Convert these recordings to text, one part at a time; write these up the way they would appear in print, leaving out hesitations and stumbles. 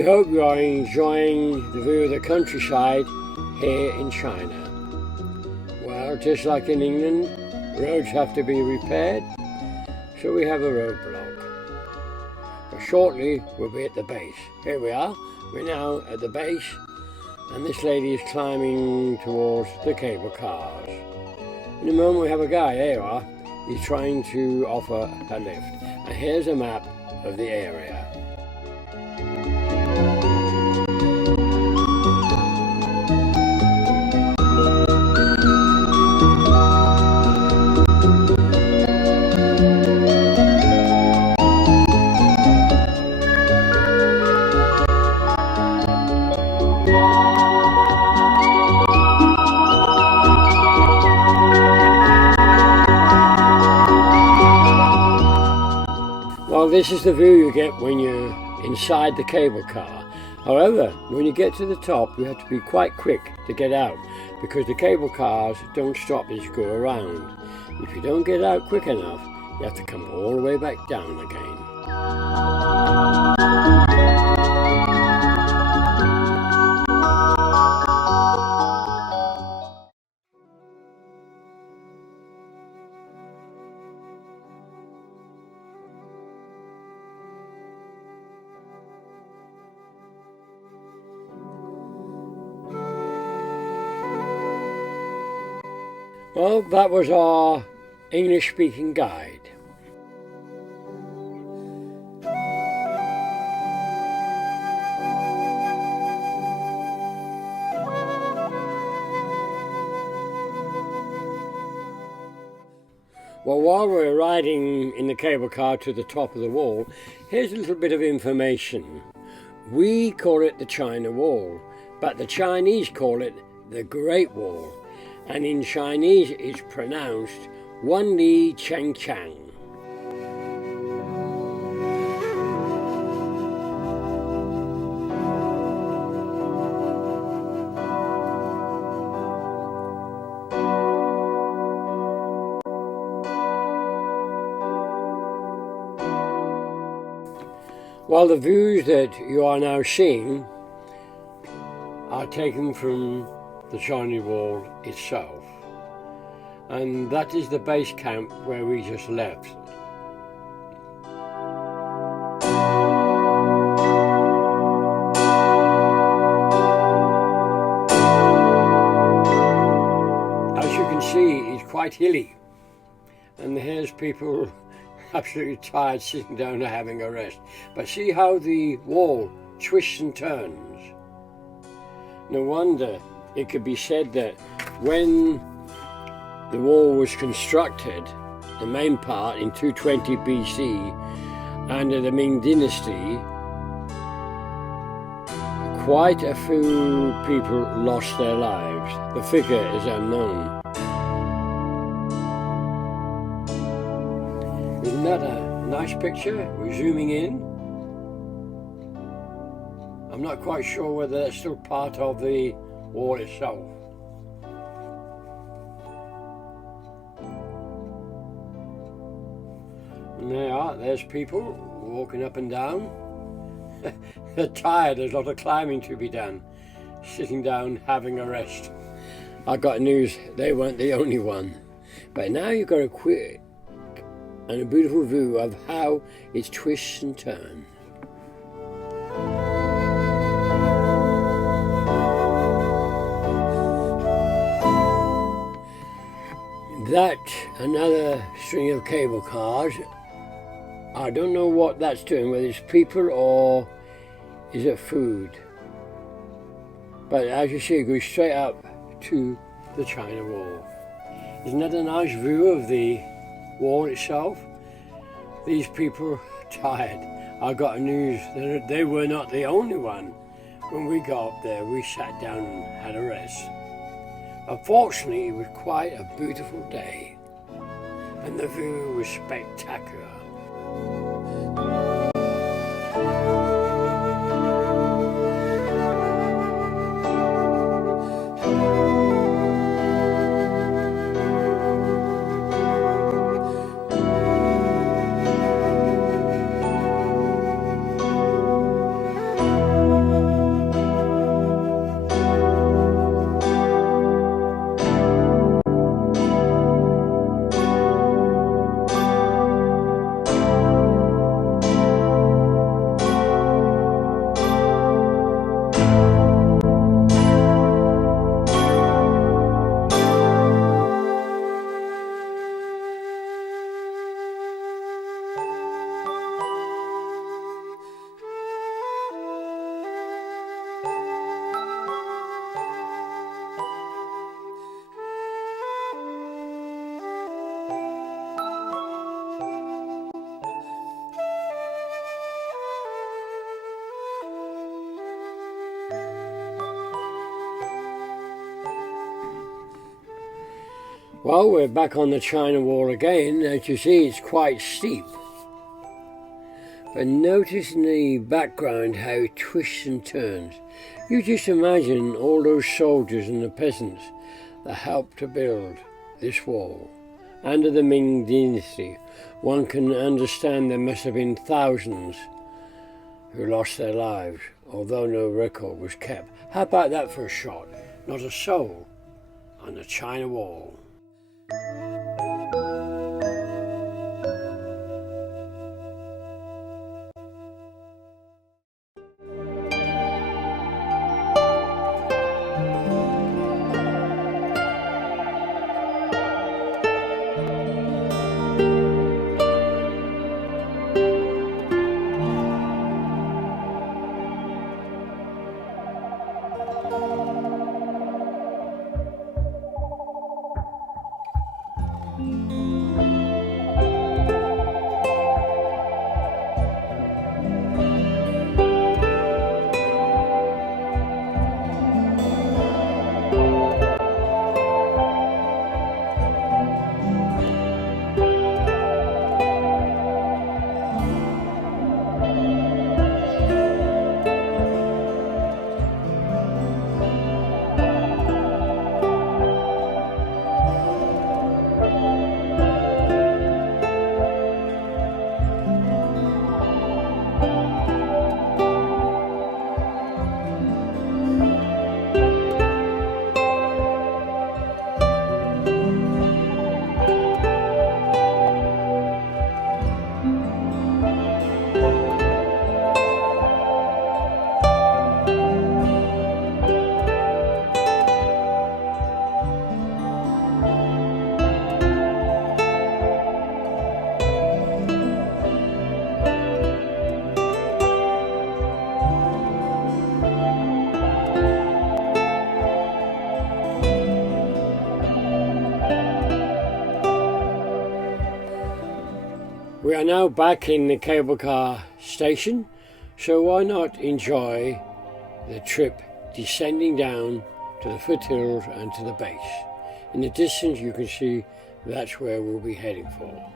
We hope you are enjoying the view of the countryside here in China. Well, just like in England, roads have to be repaired, so we have a roadblock. But shortly we'll be at the base. Here we are, we're now at the base, and this lady is climbing towards the cable cars. In a moment we have a guy, there you are, he's trying to offer a lift. And here's a map of the area. Well, this is the view you get when you're inside the cable car. However, when you get to the top, you have to be quite quick to get out because the cable cars don't stop as you go around. If you don't get out quick enough, you have to come all the way back down again. Well, that was our English-speaking guide. Well, while we're riding in the cable car to the top of the wall, here's a little bit of information. We call it the China Wall, but the Chinese call it the Great Wall. And in Chinese it's pronounced Wanli Cheng Chang. Well, the views that you are now seeing are taken from the China Wall itself, and that is the base camp where we just left. As you can see, it's quite hilly, and here's people absolutely tired sitting down and having a rest. But see how the wall twists and turns. No wonder it could be said that when the wall was constructed, the main part in 220 BC under the Ming Dynasty, quite a few people lost their lives. The figure is unknown. Isn't that a nice picture? We're zooming in. I'm not quite sure whether that's still part of the wall itself. And there's people walking up and down. They're tired, there's a lot of climbing to be done. Sitting down, having a rest. I got news, they weren't the only one. But now you've got a quick and a beautiful view of how it twists and turns. That, another string of cable cars. I don't know what that's doing, whether it's people or is it food. But as you see, it goes straight up to the China Wall. Isn't that a nice view of the wall itself? These people are tired. I got news that they were not the only one. When we got up there, we sat down and had a rest. Unfortunately, it was quite a beautiful day, and the view was spectacular. Well, we're back on the China Wall again. As you see, it's quite steep. But notice in the background how it twists and turns. You just imagine all those soldiers and the peasants that helped to build this wall. Under the Ming Dynasty, one can understand there must have been thousands who lost their lives, although no record was kept. How about that for a shot? Not a soul on the China Wall. We are now back in the cable car station, so why not enjoy the trip descending down to the foothills and to the base. In the distance you can see that's where we'll be heading for.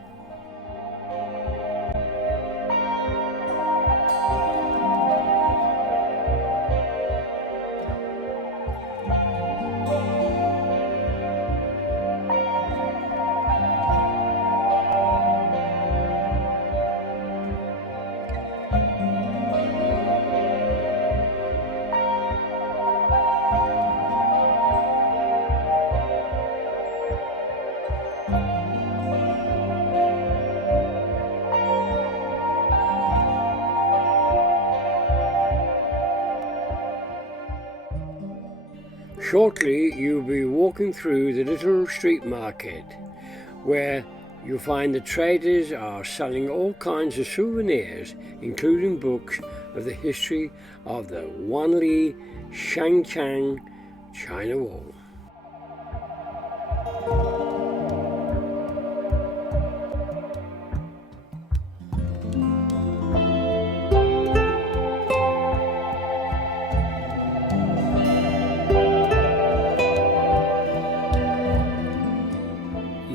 Shortly you'll be walking through the little street market where you'll find the traders are selling all kinds of souvenirs, including books of the history of the Wanli Shangchang China Wall.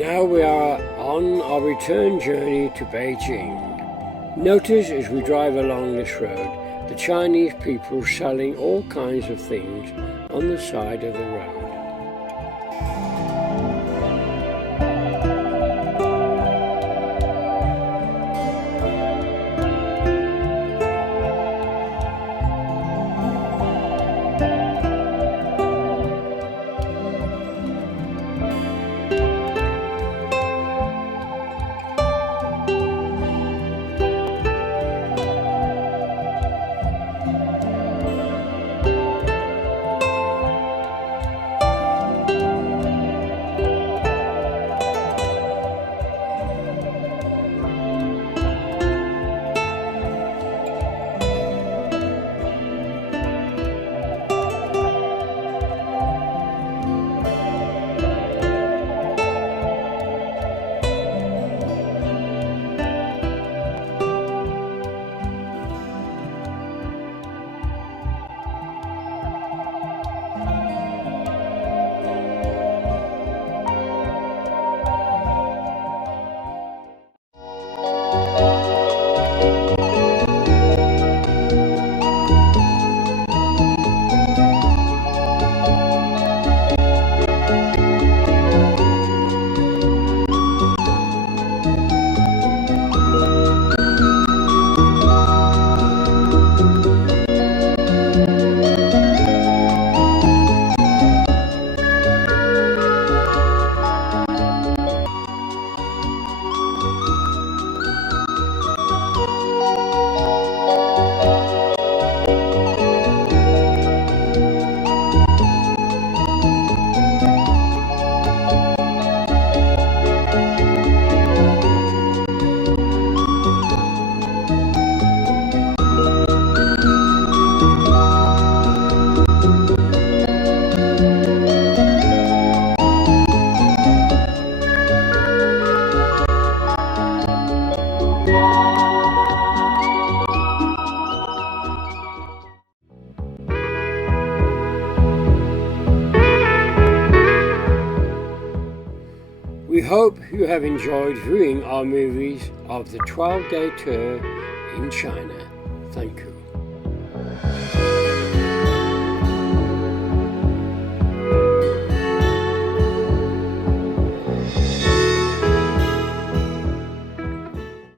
Now we are on our return journey to Beijing. Notice as we drive along this road, the Chinese people selling all kinds of things on the side of the road. hope you have enjoyed viewing our movies of the 12-day tour in China. Thank you.